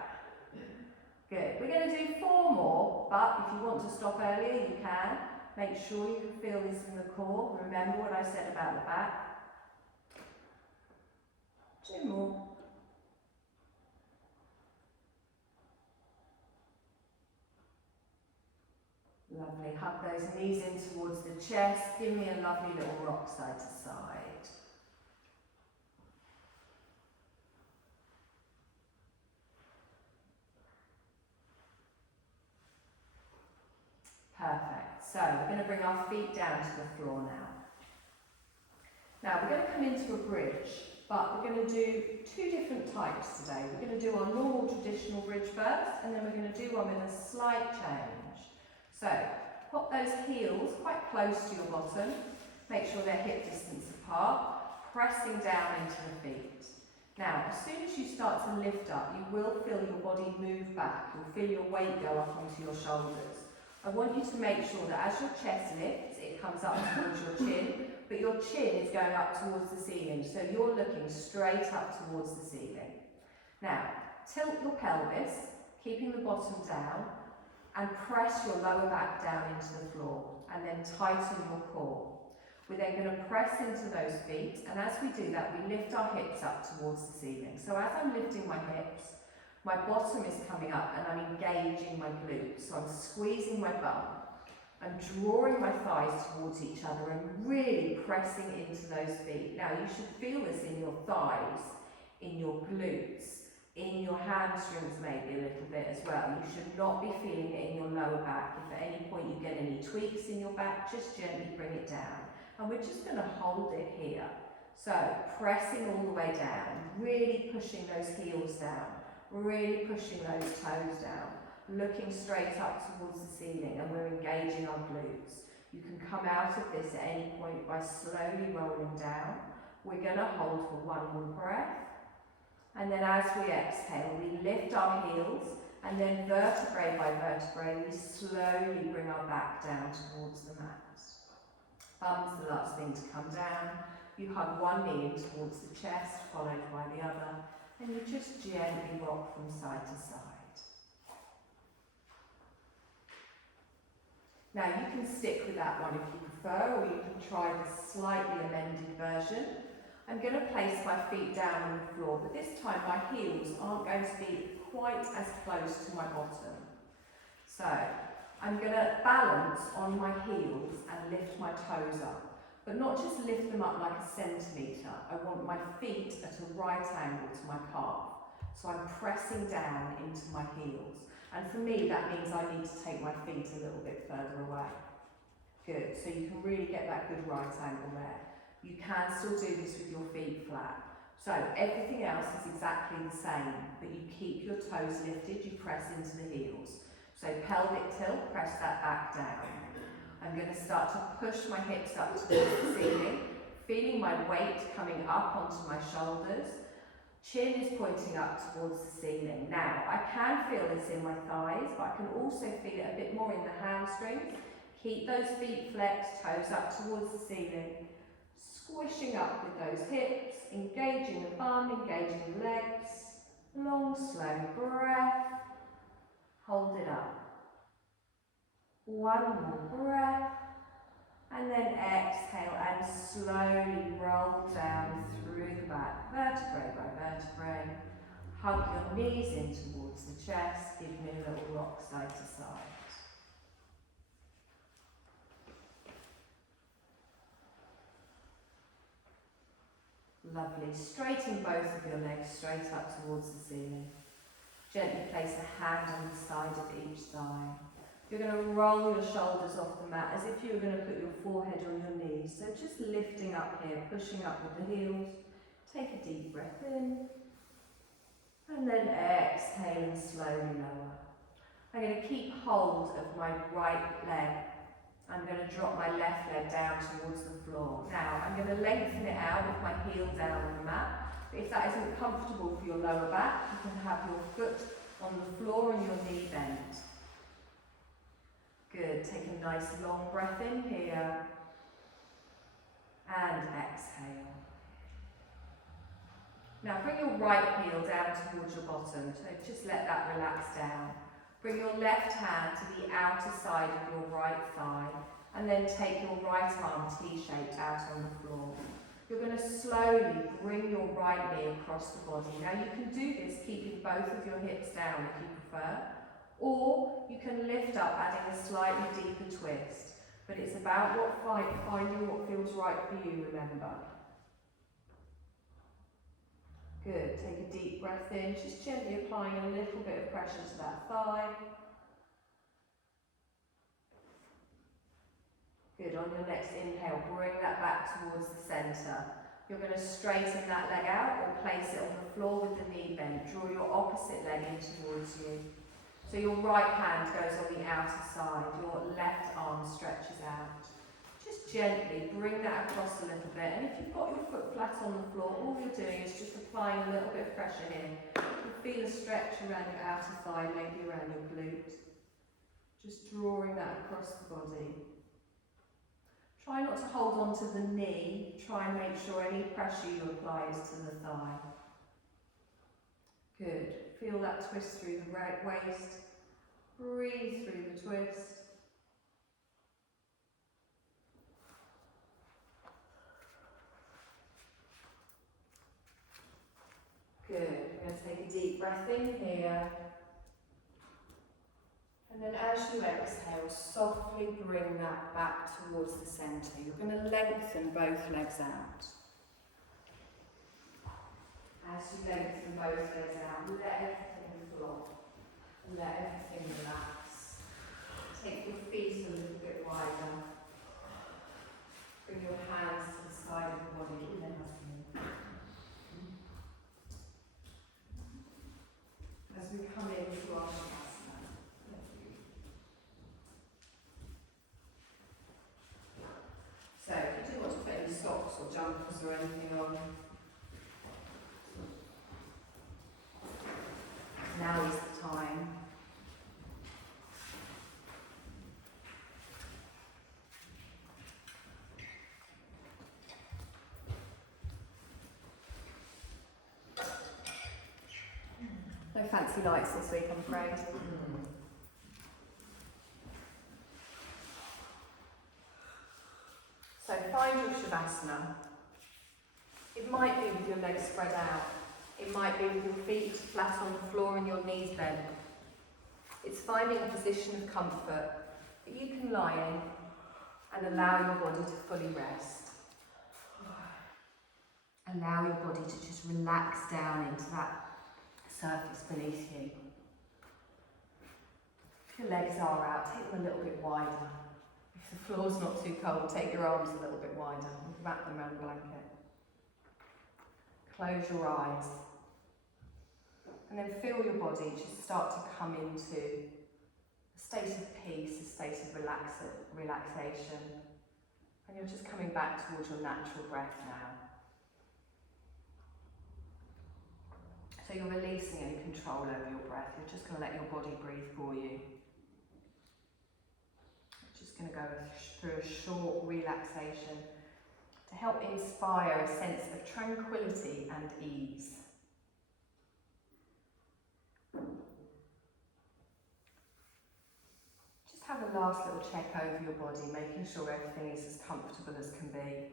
Good, we're going to do 4 more, but if you want to stop earlier, you can. Make sure you can feel this in the core. Remember what I said about the back. 2 more. Lovely, hug those knees in towards the chest. Give me a lovely little rock side to side. Perfect. So we're going to bring our feet down to the floor now. Now we're going to come into a bridge, but we're going to do 2 different types today. We're going to do our normal traditional bridge first, and then we're going to do one with a slight change. So pop those heels quite close to your bottom. Make sure they're hip distance apart, pressing down into the feet. Now, as soon as you start to lift up, you will feel your body move back. You'll feel your weight go up onto your shoulders. I want you to make sure that as your chest lifts, it comes up towards your chin, but your chin is going up towards the ceiling, so you're looking straight up towards the ceiling. Now, tilt your pelvis, keeping the bottom down, and press your lower back down into the floor, and then tighten your core. We're then going to press into those feet, and as we do that, we lift our hips up towards the ceiling. So as I'm lifting my hips, my bottom is coming up and I'm engaging my glutes. So I'm squeezing my bum. I'm drawing my thighs towards each other and really pressing into those feet. Now you should feel this in your thighs, in your glutes, in your hamstrings maybe a little bit as well. You should not be feeling it in your lower back. If at any point you get any tweaks in your back, just gently bring it down. And we're just going to hold it here. So pressing all the way down, really pushing those heels down. Really pushing those toes down, looking straight up towards the ceiling, and we're engaging our glutes. You can come out of this at any point by slowly rolling down. We're going to hold for 1 more breath. And then as we exhale, we lift our heels, and then vertebrae by vertebrae, we slowly bring our back down towards the mat. Bum's the last thing to come down. You hug one knee in towards the chest, followed by the other. And you just gently rock from side to side. Now you can stick with that one if you prefer, or you can try the slightly amended version. I'm going to place my feet down on the floor, but this time my heels aren't going to be quite as close to my bottom. So I'm going to balance on my heels and lift my toes up, but not just lift them up like a centimetre. I want my feet at a right angle to my calf. So I'm pressing down into my heels. And for me, that means I need to take my feet a little bit further away. Good, so you can really get that good right angle there. You can still do this with your feet flat. So everything else is exactly the same, but you keep your toes lifted, you press into the heels. So pelvic tilt, press that back down. I'm going to start to push my hips up towards the ceiling, feeling my weight coming up onto my shoulders. Chin is pointing up towards the ceiling. Now, I can feel this in my thighs, but I can also feel it a bit more in the hamstrings. Keep those feet flexed, toes up towards the ceiling. Squishing up with those hips, engaging the bum, engaging the legs. Long, slow breath. Hold it up. One more breath. And then exhale and slowly roll down through the back, vertebrae by vertebrae. Hug your knees in towards the chest. Give me a little rock side to side. Lovely. Straighten both of your legs straight up towards the ceiling. Gently place a hand on the side of each thigh. You're going to roll your shoulders off the mat as if you were going to put your forehead on your knees. So just lifting up here, pushing up with the heels. Take a deep breath in. And then exhale and slowly lower. I'm going to keep hold of my right leg. I'm going to drop my left leg down towards the floor. Now, I'm going to lengthen it out with my heel down on the mat. But if that isn't comfortable for your lower back, you can have your foot on the floor and your knee bent. Good. Take a nice long breath in here. And exhale. Now, bring your right heel down towards your bottom. So just let that relax down. Bring your left hand to the outer side of your right thigh, and then take your right arm T-shaped out on the floor. You're going to slowly bring your right knee across the body. Now you can do this keeping both of your hips down if you prefer, or you can lift up adding a slightly deeper twist. But it's about finding what feels right for you, remember. Good, take a deep breath in, just gently applying a little bit of pressure to that thigh. Good, on your next inhale, bring that back towards the centre. You're going to straighten that leg out or place it on the floor with the knee bent. Draw your opposite leg in towards you. So your right hand goes on the outer side, your left arm stretches out. Just gently bring that across a little bit, and if you've got your foot flat on the floor, all you're doing is just applying a little bit of pressure here. You'll feel a stretch around your outer thigh, maybe around your glute. Just drawing that across the body. Try not to hold on to the knee, try and make sure any pressure you apply is to the thigh. Good, feel that twist through the right waist, breathe through the twist. Good, we're going to take a deep breath in here. And then as you exhale, softly bring that back towards the centre. You're going to lengthen both legs out. As you lengthen both legs out, let everything flop. Let everything relax. Take your feet a little bit wider. Bring your hands to the side of the body. As we come into our Shavasana. So if you do want to put any socks or jumpers or anything on, now is the time. No fancy lights this week, I'm afraid. It might be with your legs spread out. It might be with your feet flat on the floor and your knees bent. It's finding a position of comfort that you can lie in and allow your body to fully rest. Allow your body to just relax down into that surface beneath you. If your legs are out, take them a little bit wider. If the floor's not too cold, take your arms a little bit wider and wrap them around the blanket. Close your eyes. And then feel your body just start to come into a state of peace, a state of relaxation. And you're just coming back towards your natural breath now. So you're releasing any control over your breath. You're just going to let your body breathe for you. Just going to go through a short relaxation to help inspire a sense of tranquility and ease. Just have a last little check over your body, making sure everything is as comfortable as can be.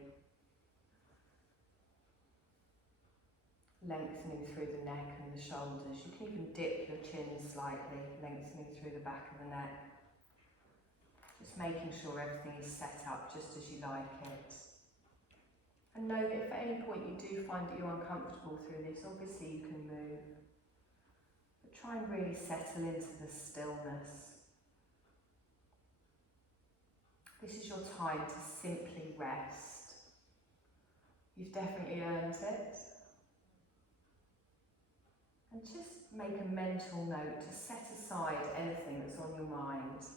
Lengthening through the neck and the shoulders. You can even dip your chin slightly, lengthening through the back of the neck. Just making sure everything is set up just as you like it. And know that if at any point you do find that you're uncomfortable through this, obviously you can move. But try and really settle into the stillness. This is your time to simply rest. You've definitely earned it. And just make a mental note to set aside anything that's on your mind.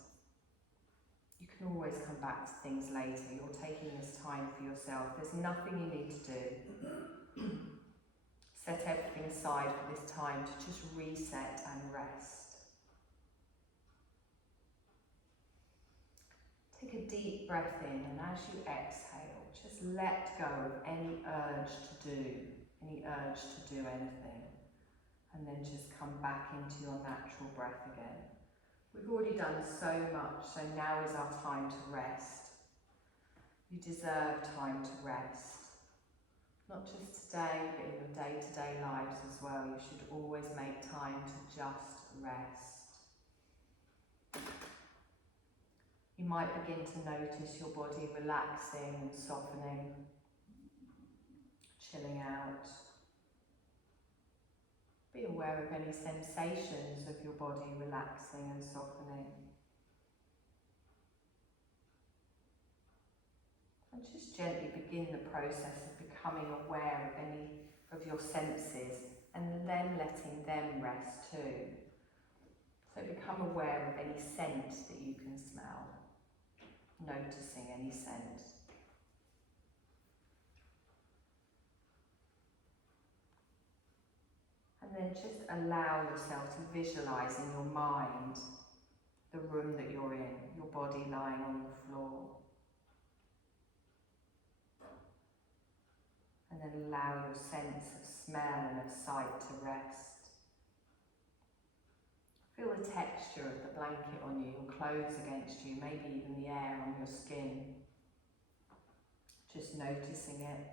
You can always come back to things later. You're taking this time for yourself. There's nothing you need to do. Set everything aside for this time to just reset and rest. Take a deep breath in, and as you exhale, just let go of any urge to do anything. And then just come back into your natural breath again. We've already done so much, so now is our time to rest. You deserve time to rest. Not just today, but in your day-to-day lives as well. You should always make time to just rest. You might begin to notice your body relaxing and softening, chilling out. Be aware of any sensations of your body relaxing and softening. And just gently begin the process of becoming aware of any of your senses and then letting them rest too. So become aware of any scent that you can smell, noticing any scent. And then just allow yourself to visualise in your mind the room that you're in, your body lying on the floor. And then allow your sense of smell and of sight to rest. Feel the texture of the blanket on you, your clothes against you, maybe even the air on your skin. Just noticing it.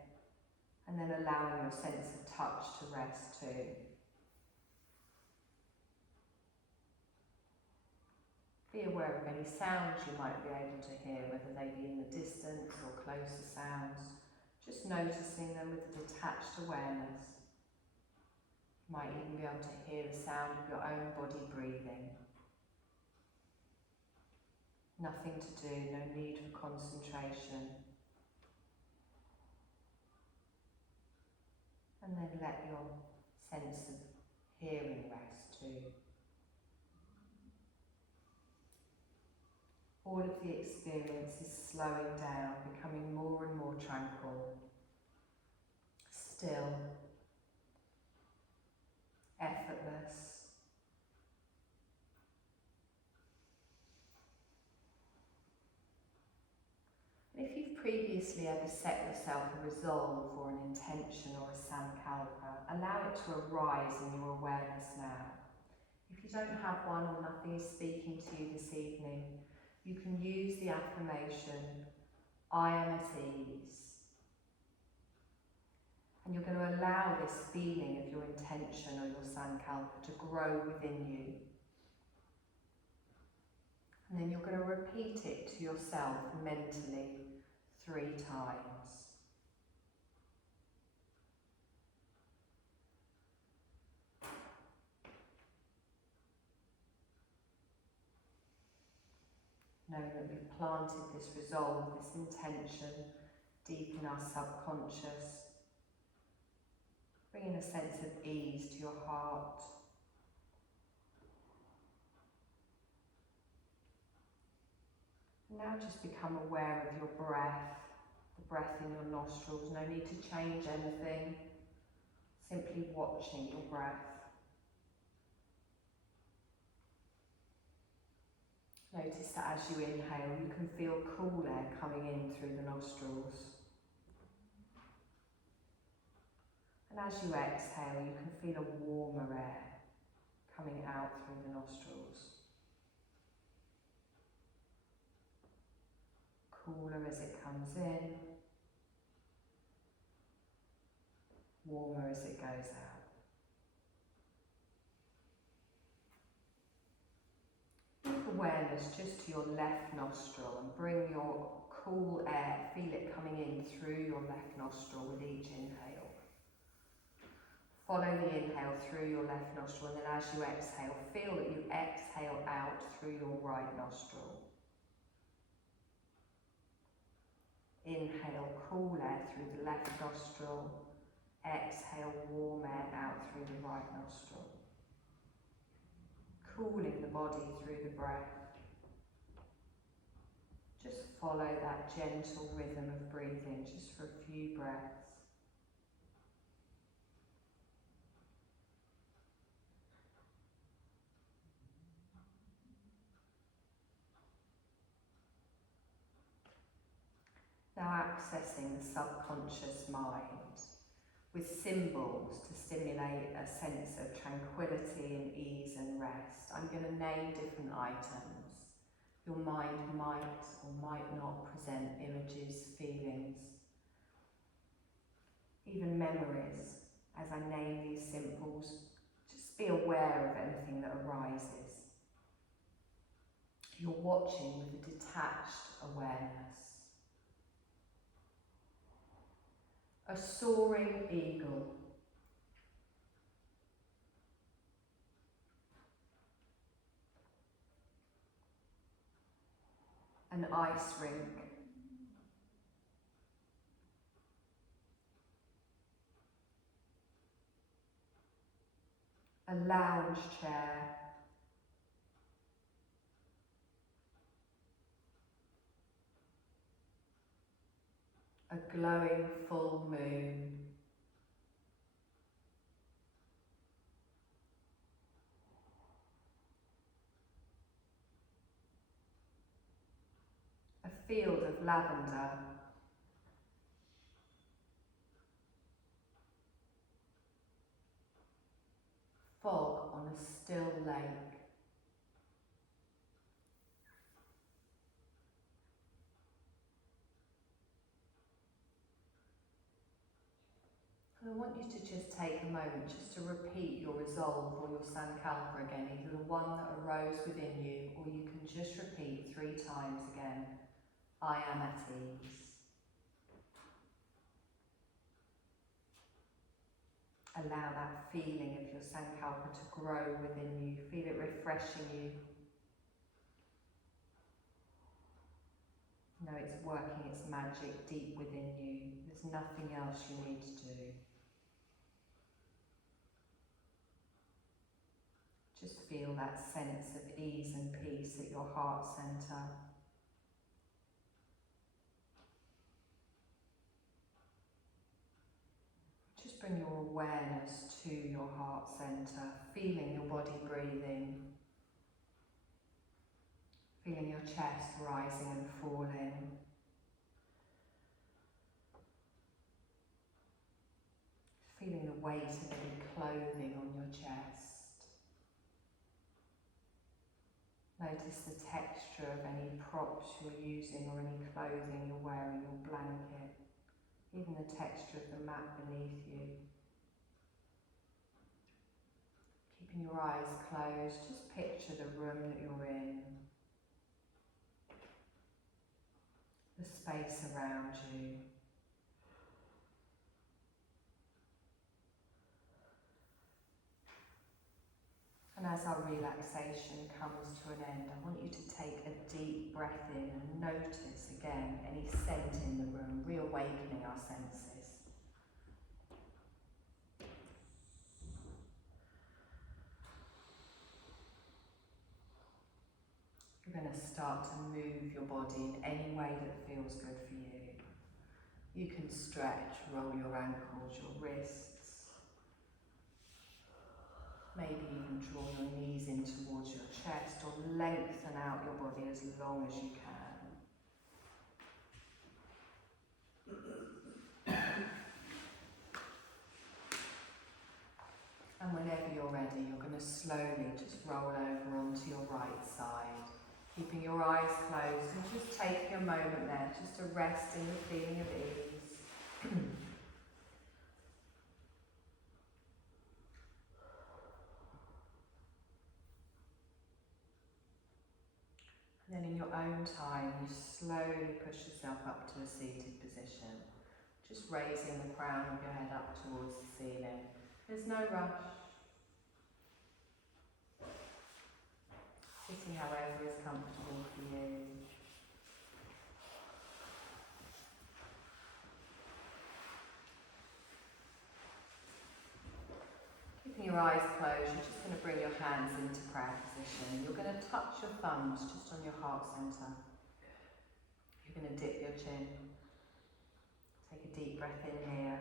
And then allowing your sense of touch to rest too. Be aware of any sounds you might be able to hear, whether they be in the distance or closer sounds. Just noticing them with a detached awareness. You might even be able to hear the sound of your own body breathing. Nothing to do, no need for concentration. And then let your sense of hearing rest too. All of the experience is slowing down, becoming more and more tranquil, still, effortless. And if you've previously ever set yourself a resolve or an intention or a sankalpa, allow it to arise in your awareness now. If you don't have one or nothing is speaking to you this evening, you can use the affirmation, I am at ease. And allow this feeling of your intention or your sankalpa to grow within you. And then you're going to repeat it to yourself mentally 3 times. Knowing that we've planted this resolve, this intention deep in our subconscious, bringing a sense of ease to your heart. Now just become aware of your breath, the breath in your nostrils. No need to change anything, simply watching your breath. Notice that as you inhale, you can feel cool air coming in through the nostrils. And as you exhale, you can feel a warmer air coming out through the nostrils. Cooler as it comes in, warmer as it goes out. Bring awareness just to your left nostril and bring your cool air, feel it coming in through your left nostril with each inhale. Follow the inhale through your left nostril, and then as you exhale, feel that you exhale out through your right nostril. Inhale cool air through the left nostril, exhale warm air out through the right nostril. Cooling the body through the breath. Just follow that gentle rhythm of breathing just for a few breaths. Now accessing the subconscious mind with symbols to stimulate a sense of tranquility and ease and rest. I'm going to name different items. Your mind might or might not present images, feelings, even memories. As I name these symbols, just be aware of anything that arises. You're watching with a detached awareness. A soaring eagle. An ice rink. A lounge chair. A glowing full moon. A field of lavender. Fog on a still lake. And I want you to just take a moment just to repeat your resolve or your sankalpa again, either the one that arose within you, or you can just repeat 3 times again. I am at ease. Allow that feeling of your sankalpa to grow within you. Feel it refreshing you. Know it's working its magic deep within you. There's nothing else you need to do. Just feel that sense of ease and peace at your heart centre. Just bring your awareness to your heart centre, feeling your body breathing, feeling your chest rising and falling. Feeling the weight of any clothing on your chest. Notice the texture of any props you're using or any clothing you're wearing, your blanket, even the texture of the mat beneath you. Keeping your eyes closed, just picture the room that you're in, the space around you. And as our relaxation comes to an end, I want you to take a deep breath in and notice again any scent in the room, reawakening our senses. You're going to start to move your body in any way that feels good for you. You can stretch, roll your ankles, your wrists. Maybe even draw your knees in towards your chest or lengthen out your body as long as you can. And whenever you're ready, you're going to slowly just roll over onto your right side, keeping your eyes closed and just taking a moment there just to rest in the feeling of ease. And then in your own time, you slowly push yourself up to a seated position, just raising the crown of your head up towards the ceiling. There's no rush. Sitting however is comfortable for you. Keeping your eyes closed, you're just going to bring your hands into prayer position. You're going to touch your thumbs just on your heart centre. You're going to dip your chin. Take a deep breath in here.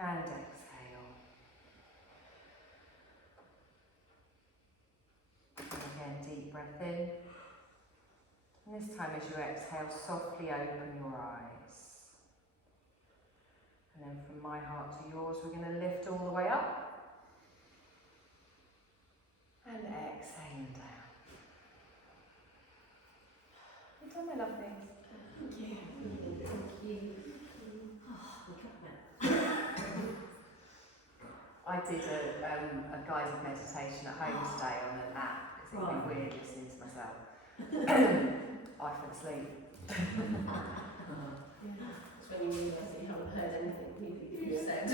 And exhale. And again, deep breath in. And this time as you exhale, softly open your eyes. And then from my heart to yours, we're going to lift all the way up. And exhale down. Well done, my lovelies. Thank you. Thank you. Oh, we got that. I did a guided meditation at home today on an app, because it'd be weird listening to myself. I fell asleep. It's when you realise that you haven't heard anything you've said.